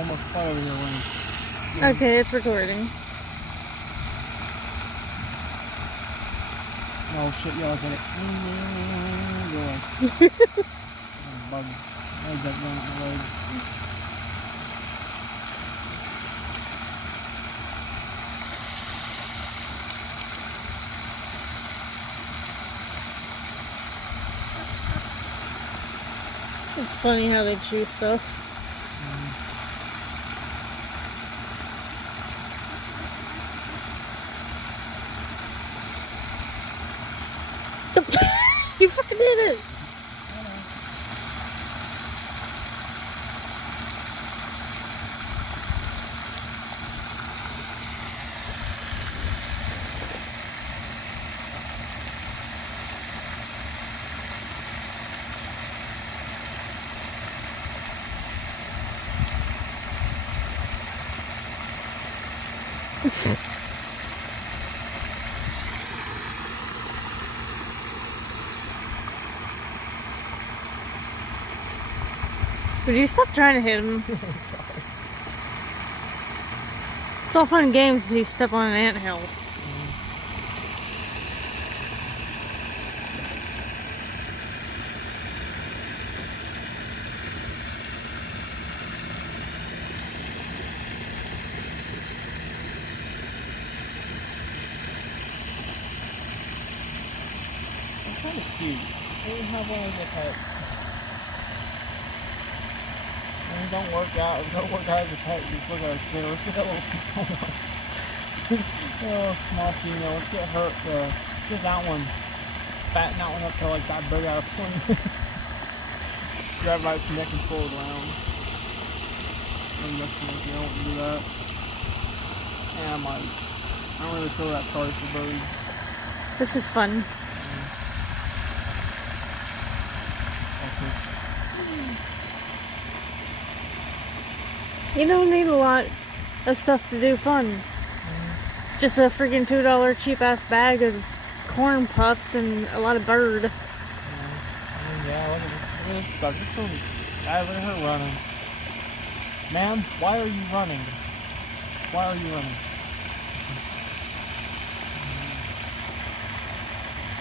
almost fly over here when... Okay, it's recording. Oh shit, yeah, look at it. Go away. Bug. Legs up, going up my leg. It's funny how they chew stuff. You fucking did it! Would you stop trying to hit him? It's all fun and games until you step on an anthill. It's kind of cute. They have one of the pets. When you don't work out, if you don't work out as a pet, you just look at a kid. Let's get that little small one. Oh, small female. Let's get her, let's get that one. Fatten that one up to like that big ass one. Grab by its neck and pull it around. I'm just gonna, I don't do that. Yeah, I might. I don't really feel that sorry for birds. This is fun. You don't need a lot of stuff to do fun. Just a freaking $2 cheap ass bag of corn puffs and a lot of bird. Yeah, look at this stuff. This one, guys, look at her running. Ma'am, why are you running? Why are you running?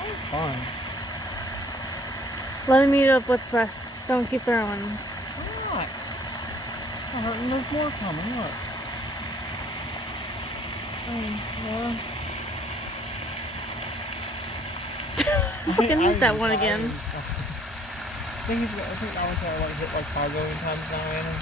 That's fun. Let him eat up what's left. Don't keep throwing. Why not? Not hurting. There's more coming. Look. Yeah. Fucking eat that one again. I think that one's got like hit like 5 million times now, Anna.